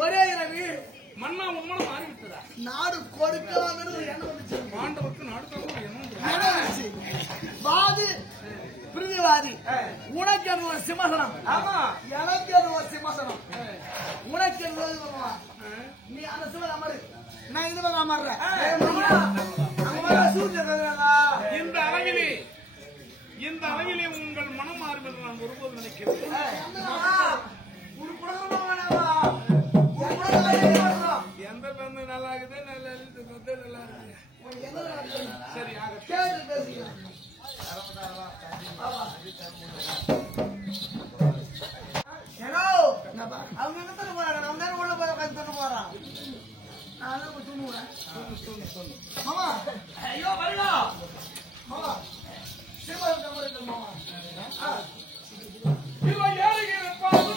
ஒரே இரவு மன்னா உண்மனம் மாறிவிட்டதா? நாடு கொடுக்கலாம் எண்ணம் வந்துச்சு. பாண்டவருக்கு நாடு தரணும் எண்ணம் எண்ணம் வந்துச்சு. வாதி பிரிதிவாதி உனக்கு அது ஒரு சிம்மாசனம். ஆமா எனக்கு அது ஒரு சிம்மாசனம். உனக்கு நீ அந்த சில அமரு, நான் இது பக்கம் அமர்றேன். இந்த அளவிலே உங்கள் மனம் மாறுவது நான் ஒருபோது நினைக்கிறேன். எந்த பந்து நல்லா இருக்குது, நல்லா இருக்கு. சரி அவங்க என்ன போறாங்க, நம்ம தானே உள்ள போய் உட்காந்து போறான். நான் தூங்குறேன். மாமா ஐயோ வருடா மாமா சிவன் மாமா இவன் ஏறுகிற பாது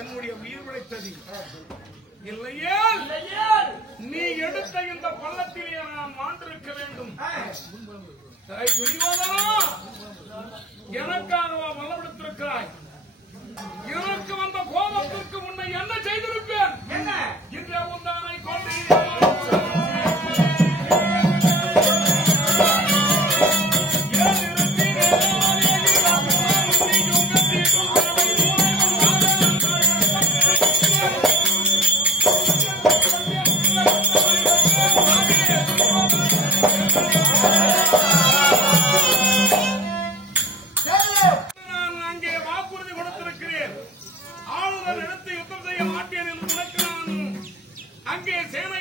என்னுடைய உயிர் பிழைத்தது இல்லையே நீ எடுத்த இந்த பள்ளத்திலே நான் மாண்டிருக்க வேண்டும். எனக்காகவா வல்லவிடுத்திருக்கிறாய்? எனக்கு வந்த கோபத்திற்கு முன்னை என்ன செய்திருப்பேன்? என்ன இன்றைய உந்தானை கொண்டு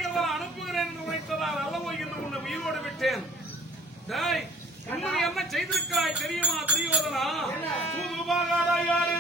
தேவதைகள் அனுப்புகிறேன் என்று உரைத்ததால் அல்லவோ என்று உன்னை உயிரோடு விட்டேன். என்ன செய்திருக்கிறாய் தெரியுமா துரியோதனா? சூதுபாகாராயாரு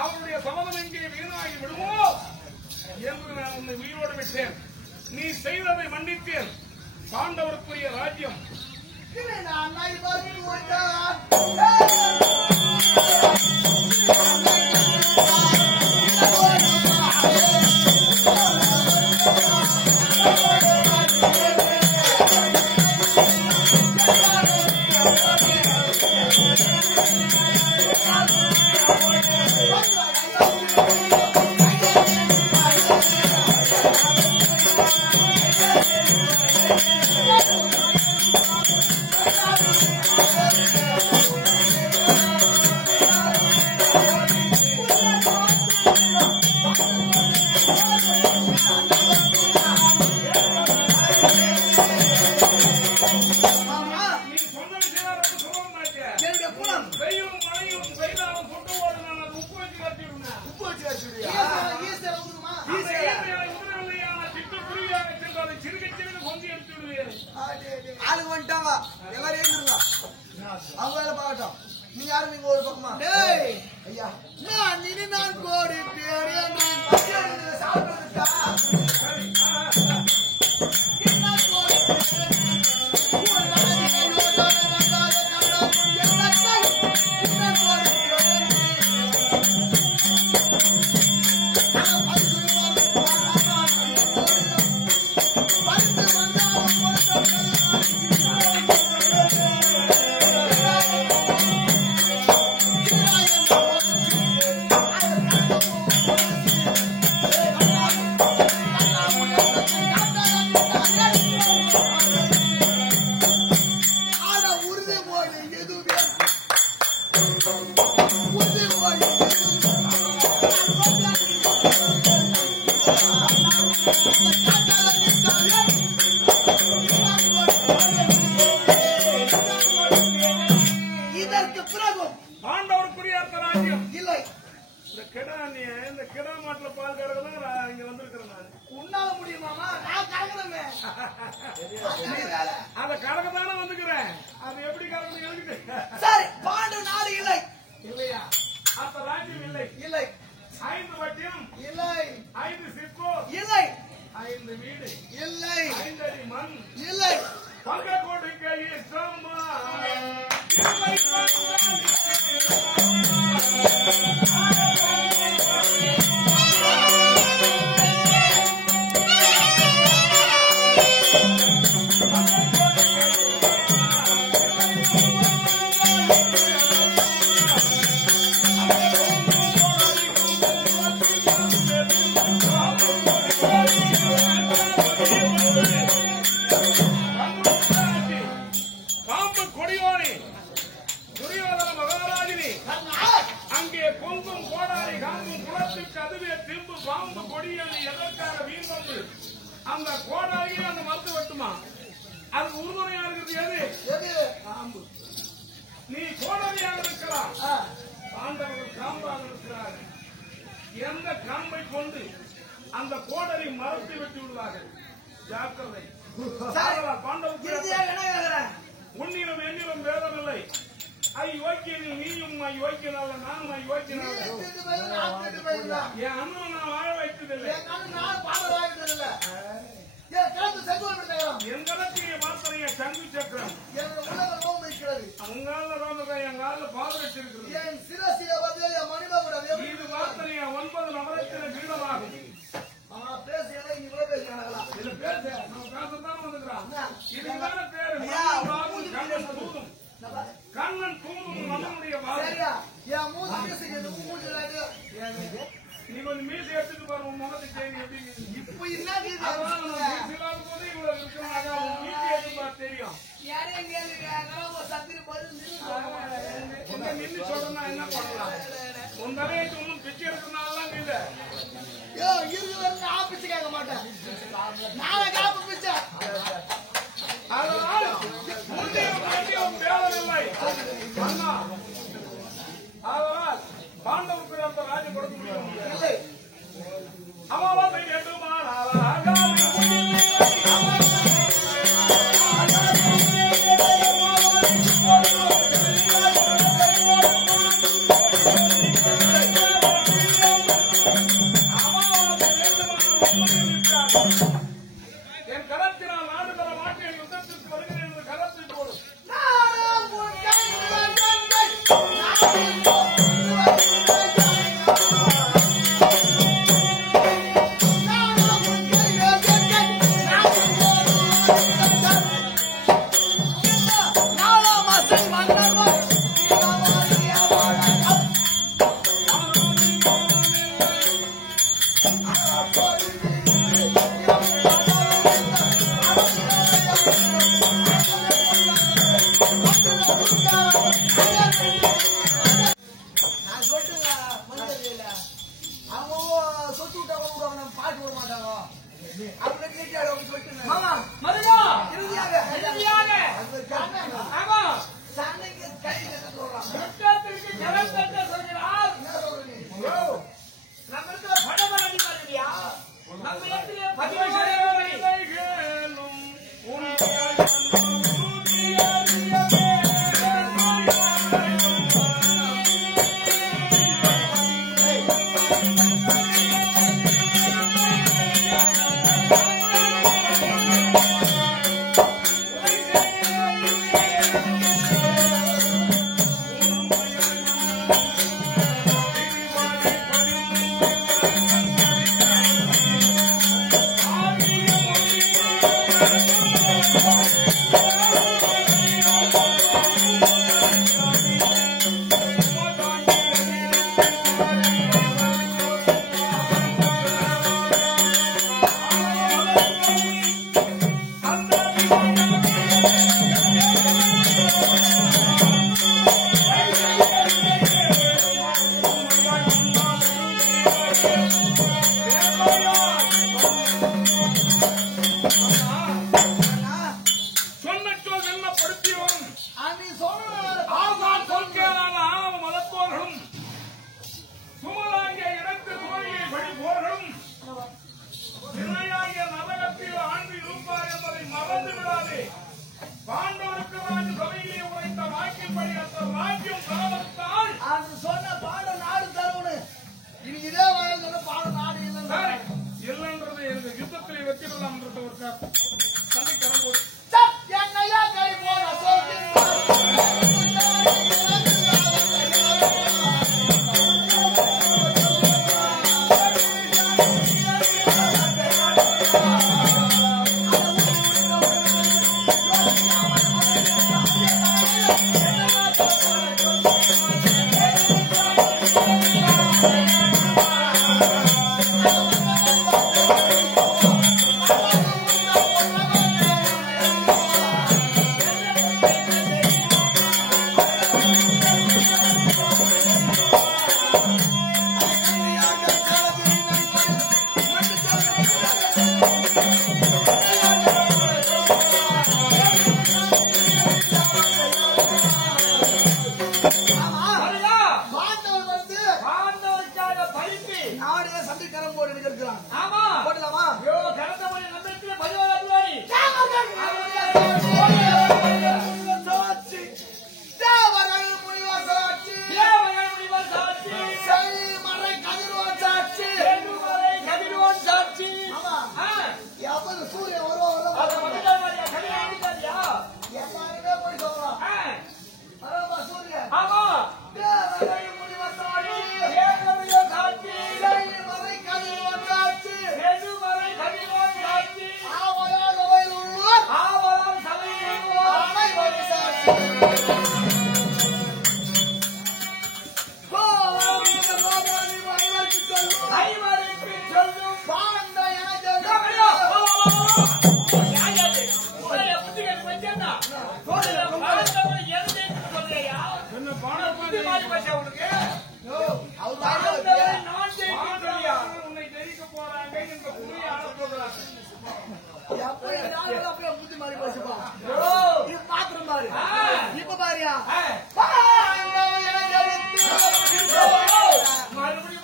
அவருடைய சபதம் எங்கே வீணாகி விடுமோ என்று நான் உன்னை உயிரோடு விட்டேன். நீ செய்ததை மன்னித்தேன். பாண்டவருக்குரிய ராஜ்யம் ஆளுங்க வந்துட்டாங்க. எல்லாரும் ஏந்துருங்க. அவங்க வேலை பார்க்கட்டும். நீ யாரும் நீங்க ஒரு பக்கமா ஐயா நான் இனி நான் கோடி பேர் சாப்பிடுறா இதற்கு பிறகு பாண்டவருக்குரிய ராஜ்யம் இல்லை. இந்த கிடா மாட்டுல பால் கறகுதான் இங்க வந்திருக்கிறேன் நான். உன்னால முடியுமாமா? நான் கறக்குறேன். அந்த கறகுதானே வந்துக்கிறேன். அது எப்படி கறக்கணும் எனக்கு சரி. பாண்டு நாடு இல்லை இல்லையா? அந்த ராஜ்யம் இல்லை. இல்லை. 5 வட்டியம் இல்லை. 5 சிற்போ இல்லை. 5 வீடு இல்லை. 5 அடி மண் இல்லை. பங்க கொடுக்கையே சம்மா அந்த கோடாரியை அந்த மருந்து வெட்டுமா? அதுக்கு உறுதுணையா இருக்கிறது எது? காம்பு. நீ கோடாரியாக இருக்கலாம், பாண்டவர்கள் காம்பாக இருக்கிறார்கள். எந்த காம்பை கொண்டு அந்த கோடரி மரத்தை வெட்டி விடுவார்கள். ஜாக்கிரதை. பாண்டவர்கள் உன்னிலும் என்னிலும் வேதம் இல்லை. ஐயோக்கியனில் நீயும் ஐயோக்கியனால நானும் ஐயோக்கியனால என் அண்ணன் நான் வாழ வைத்ததில்லை. என் கணக்கிய வார்த்தைய சங்கு சக்கரம் உங்கால ரோமகா என் கால பால் வச்சிருக்கிறது. இது வார்த்தைய 9 நவரத்தின பீடமாகும். இது பேச நம்ம காசத்தான் வந்துக்கிறான். இதுதான பேரு கண்ணன் தூதும். கண்ணன் தூதும் இன்னும் சொல்றேன்னா என்ன பண்ணலாம்? உன் தலையைக்கு ஒன்றும் பிச்சை எடுக்கிறதுனாலாம் இல்லை. யோ இருக்கு ஆபிச்சு கேட்க மாட்டேன். நானே காப்பு பிச்சை. அதனால் முன்னையும் பேரவில்லை அண்ணா. அதனால் பாண்டவுக்கு அந்த ராஜ்யம் கொடுக்க முடியும் இல்லை. அமாவாசை வேண்டுமானாக என் கரத்தினால் நாடு தர மாட்டேன், யுத்தத்திற்கு வருகிறேன் என்று கரத்தில் போடு. நான் சொல்லிட்டுங்க மனிதர்கள அவங்க சொத்து விட்டா கூட விடுவாங்க, நம்ம பாட்டு போட மாட்டாங்க. அவங்க கேட்டாரு அவங்க சொல்லிட்டு மாமா மதுரா இறுதியாக அது ஒரு காரணம். ஆமா சண்டைக்கு கை கட்ட சொல்றாங்க. யுத்தத்திற்கு ஜலம் தட்ட சொல்கிறார். என்ன சொல்றீங்க? நமக்கு படபட அடிப்பாருயா. நம்ம இடத்திலே பதிவேஷம் கேளும் சொன்னச்சோல் என்ன படுத்தியோம் நீ சொன்ன ஆசான் சொல்கிறான் ஆணவ மதத்தோர்களும் சுமலாகிய இடத்து கோயிலை வழிபோர்களும் இணையாகிய நரகத்தில் ஆண்டு இருப்பார் என்பதை மறந்து விடாதே. பாண்டவருக்கு ராஜ சபையிலே உரைத்த வாக்கின்படி அந்த ராஜ்யம் பலவத்தால் அது சொன்ன பாடம் நாடு தருவனு. இனி இதே வகையில் சொன்ன பாடம் நாடு இல்லைன்னு இல்லைன்றது எங்க யுத்தத்தில் வெற்றி பெறலாம் என்ற ஒரு சண்டை கரம்போது என்னையா கை போட சொல்றீங்க? பாண்டவர் வந்து பாண்டவருக்காக பழித்து நாடே சண்டைக்கரம் போட்டு இருக்கிறான். ஆமா போடலாமா? ஐயோ கடந்த முறை நம்மளுக்கு பதிவாளி சாட்சி தேவர்கள் முனிவர் சாட்சி செய்மறை கதிர்வான் சாட்சி. சாட்சி ஆமா ஆ, எப்ப சூரியன் வருவோம் அந்த மனிதனுடைய கல்யாணம் ஆகிட்டாரியா? எல்லாருமே போய் சொல்லலாம். ஆ, வரமா சூரியன் ஆமா தேவர்கள் முனிவர் சாட்சி தேவனுடைய சாட்சி செய்மறை கதிர்வான் சாட்சி நெடுமறை கதிரவன் அவர் வாயில வச்சியா? உன்னை ஜெயிக்க போறாங்க இந்த புரிய அனுப்புகிறாங்க. எப்ப என்னாலும் அப்படியே புத்தி மாறி போச்சுப்பா. இப்ப பாத்திரம் பாரு. இப்ப பாரியா? மறுபடியும்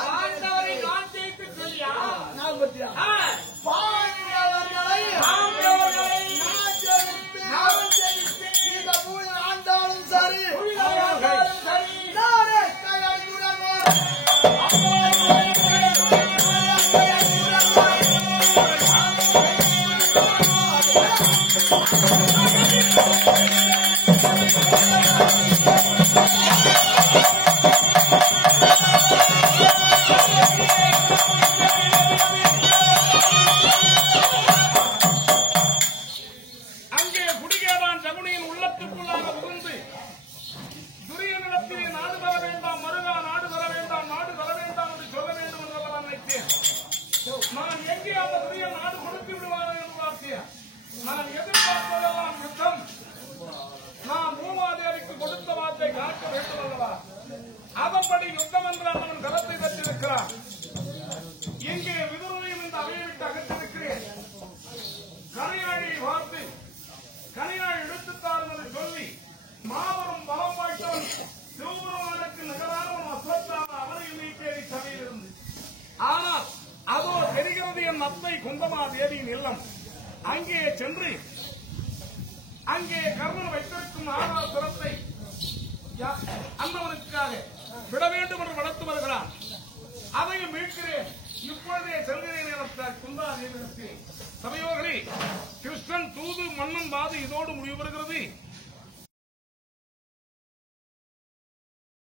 ஆண்டவரை நான் ஜெயித்து சொல்லியா? நான் பத்தியா? பாண்டவர்களை நான் ஜெயித்து இந்த பூமி ஆண்டாலும் சரி நானே கையடிக்குடன் அங்கே குடிகேதான் சகுனியின் உள்ளத்துக்குள்ளாக புகுந்து துரியனிடத்திலே நாடு தர வேண்டாம் மருகா நாடு தர வேண்டாம் நாடு தர வேண்டாம் என்று சொல்ல வேண்டும் என்று நான் நினைத்தேன். நான் எங்கே அந்த துரிய நாடு கொடுத்து விடுவாரோ என்று பார்த்தேன். நான் எதிர்பார்ப்பதெல்லாம் யுத்தம். நான் பூமாதேவிக்கு கொடுத்த வார்த்தை காக்க வேண்டும் அல்லவா? அதன்படி யுத்தம் என்று அவன் கரத்தை பெற்றிருக்கிறான். இங்கே விதுரையும் இந்த அவையை விட்டு அகற்றிருக்கிறேன். கனியாழியை பார்த்து கனியாழ் எடுத்துத்தாரும் என்று சொல்லி மாபெரும் பலம் வாய்த்தவன் சிவபெருமானுக்கு நிகரான ஒரு அஸ்வத்தான அவரையுமே தேடி சபையிலிருந்து. ஆனால் அதோ தெரிகிறது என் அத்தை குந்தமா தேவியின் இல்லம். அங்கே சென்று அங்கே கர்ணன் வைத்திருக்கும் ஆதாரத்தை அந்தவனுக்காக விட வேண்டும் என்று வளர்த்து வருகிறான். அதையும் மீட்கிறேன். இப்பொழுதே செல்கிறேன் என குந்தா தேவி சபையோர்களே, கிருஷ்ணன் தூது மன்னன் பாது இதோடு முடிவு பெறுகிறது.